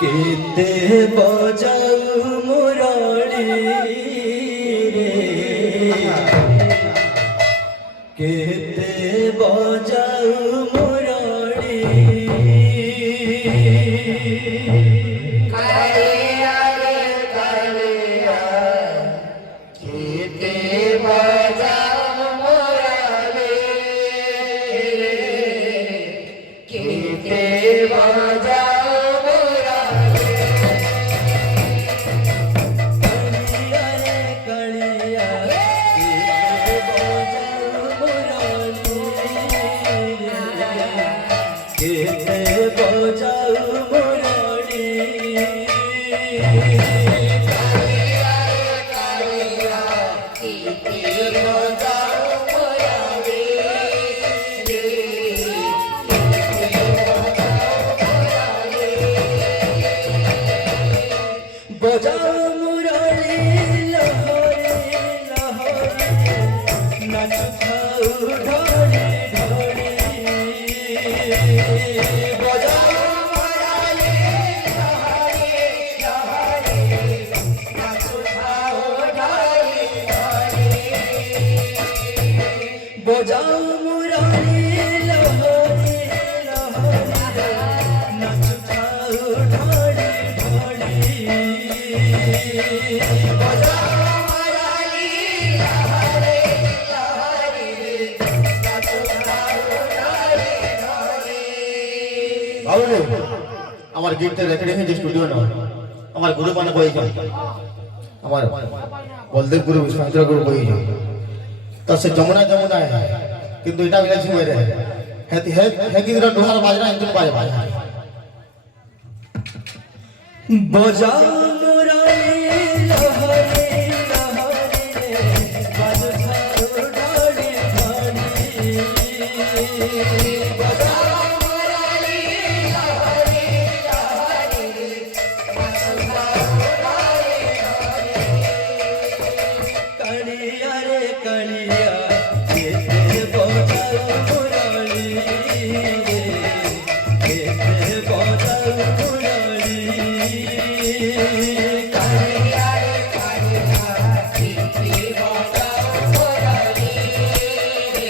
কেতে বজাও মুরলী রে, কেতে বজাও মুরলী কালিয়া রে কালিয়া কেতে বজাও মুরলী কেতে বজাও বজাও মুরলী লহরে লহরে, নাচ খাও ঢলে ঢলে। বজাও মুরলী লহরে লহরে, নাচ খাও ঢলে ঢলে। বজাও মুরলী লহরে লহরে, নাচ খাও ঢলে ঢলে। আমার গীতটা রেকর্ডিং হয়েছে স্টুডিও না, আমার গুরু মানে বই যায়, আমার বলদেব গুরু বিশ্বমিত্র গুরু বই যায়, তো সে যমুনা যমুনা কিন্তু এটা বিলেছি মেরে হেতি হে গীতটা ডোহার বাজনা ইঞ্জিন বাজে বাজে। বজাও মুরলী লহরে লহরে, বাজ খাও ঢলে ঢলে। বজাও মুরলী লহরে লহরে, নাচ খাও ঢলে ঢলে। কালিয়া রে কালিয়া কেতে বজাও মুরলী রে, কেতে বজাও মুরলী। কালিয়া রে কালিয়া কেতে বজাও মুরলী রে,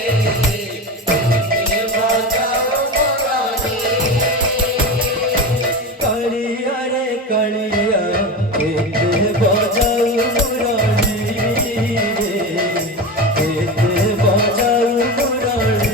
কেতে বজাও মুরলী। কালিয়া রে কালিয়া কেতে বজাও মুরলী রে, কেতে বজাও মুরলী।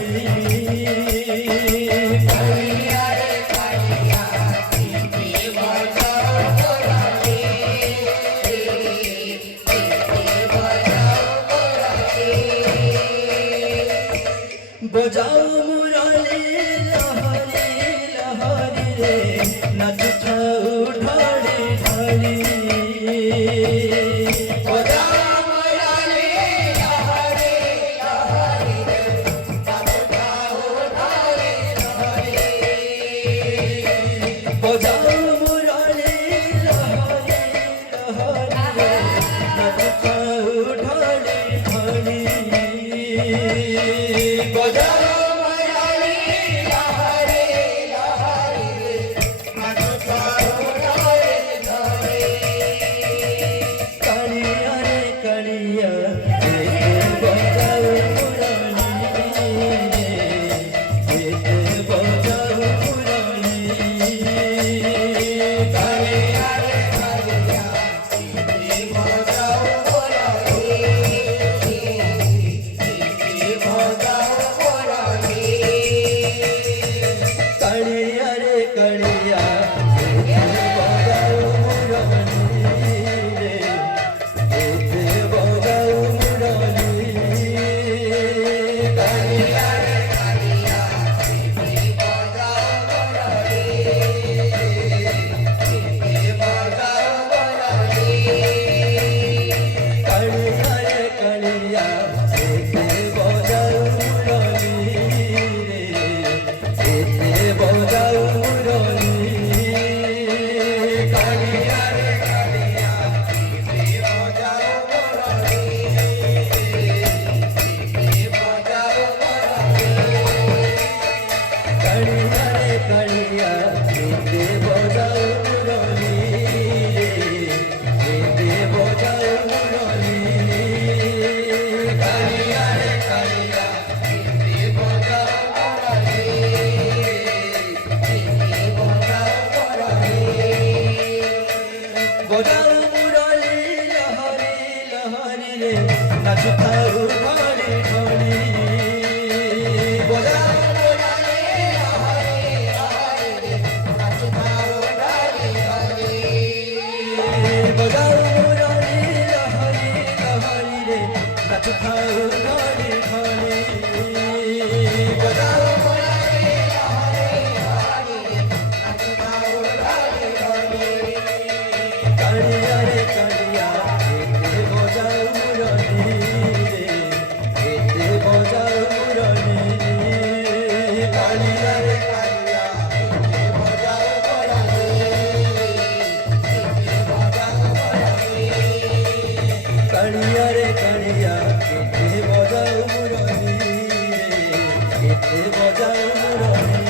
বজাও মুরলী লহরে লহরে রে, নাচ খাও ঢলে ঢলে। বজাও মুরলী লহরে লহরে রে, নাচ খাও ঢলে ঢলে। বজাও মুরলী লহরে লহরে রে, নাচ খাও ঢলে ঢলে। বজাও মুরলী লহরে লহরে রে, নাচ খাও ঢলে ঢলে। নাচুথাও ঢালি ঢালি বজাও মুরলি কালিয়া রে কালিয়া এতে বজাও মুরলি রে এতে বজাও মুরলি কালিয়া রে কালিয়া এতে বজাও মুরলি কালিয়া রে কালিয়া এতে বজাও মুরলি রে এতে বজাও মুরলি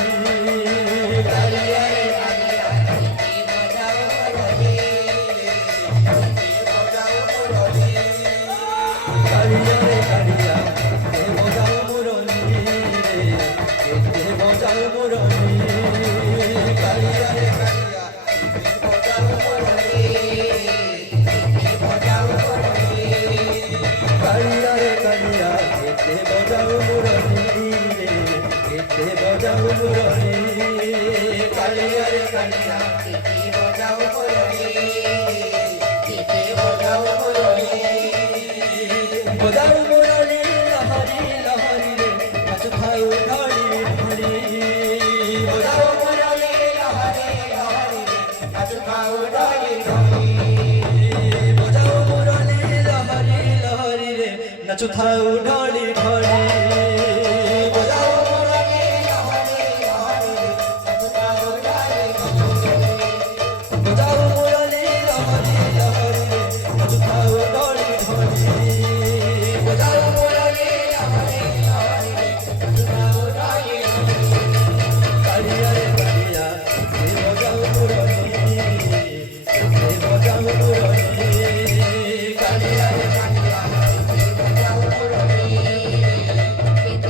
কালিয়া রে কালিয়া রে কালিয়া এতে বজাও মুরলি রে এতে বজাও মুরলি কালিয়া রে কালিয়া এতে বজাও মুরলি কালিয়া রে কালিয়া এতে বজাও মুরলি রে এতে বজাও মুরলি কালিয়া রে কালিয়া এতে বজাও মুরলি এতে বজাও মুরলি বজাও মুরলি লহরি লহরি রে নাচুথাও ঢালি ঢালি বজাও মুরলি লহরি লহরি রে নাচুথাও ঢালি ঢালি বজাও মুরলি লহরি লহরি রে নাচুথাও ঢালি ঢালি বজাও মুরলি লহরি লহরি রে নাচুথাও ঢালি ঢালি বজাও মুরলি লহরি লহরি রে নাচুথাও ঢালি ঢালি বজাও মুরলি লহরি লহরি রে নাচুথাও ঢালি ঢালি কালিয়া রে কালিয়া এতে বজাও মুরলি এতে বজাও মুরলি কালিয়া রে কালিয়া এতে বজাও মুরলি এতে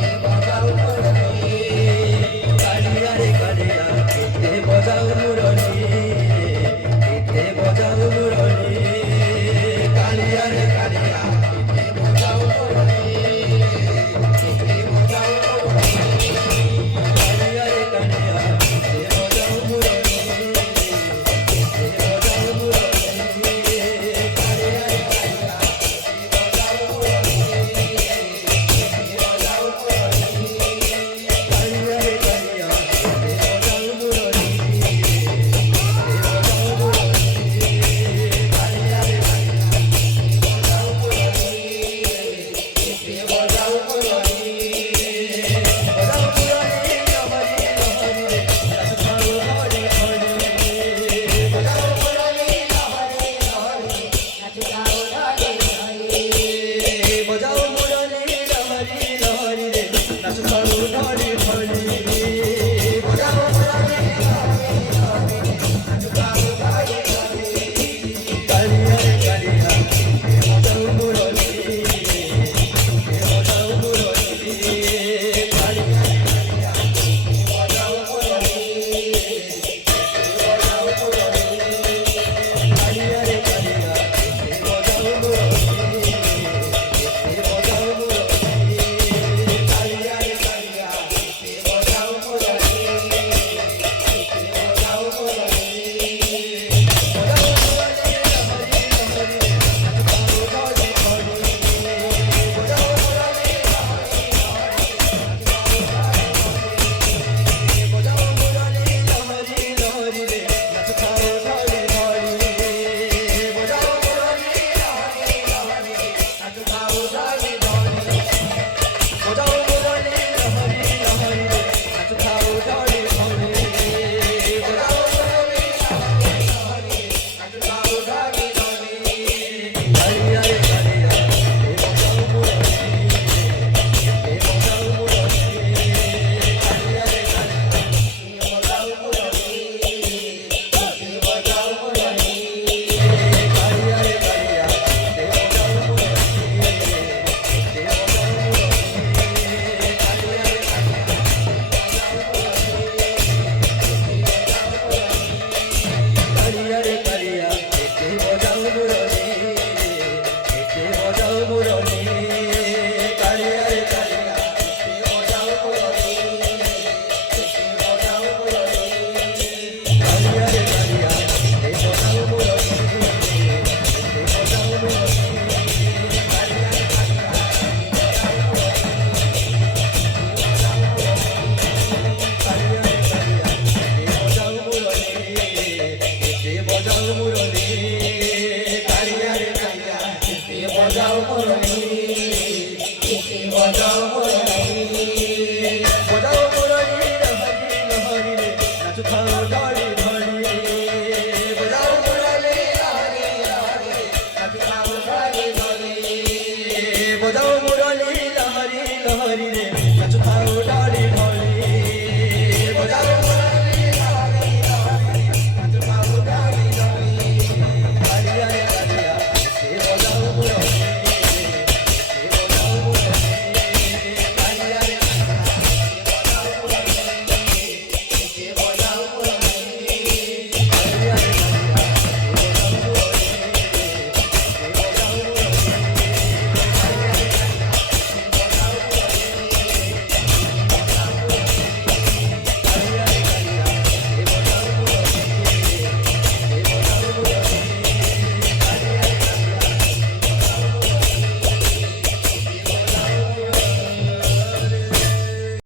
তুছার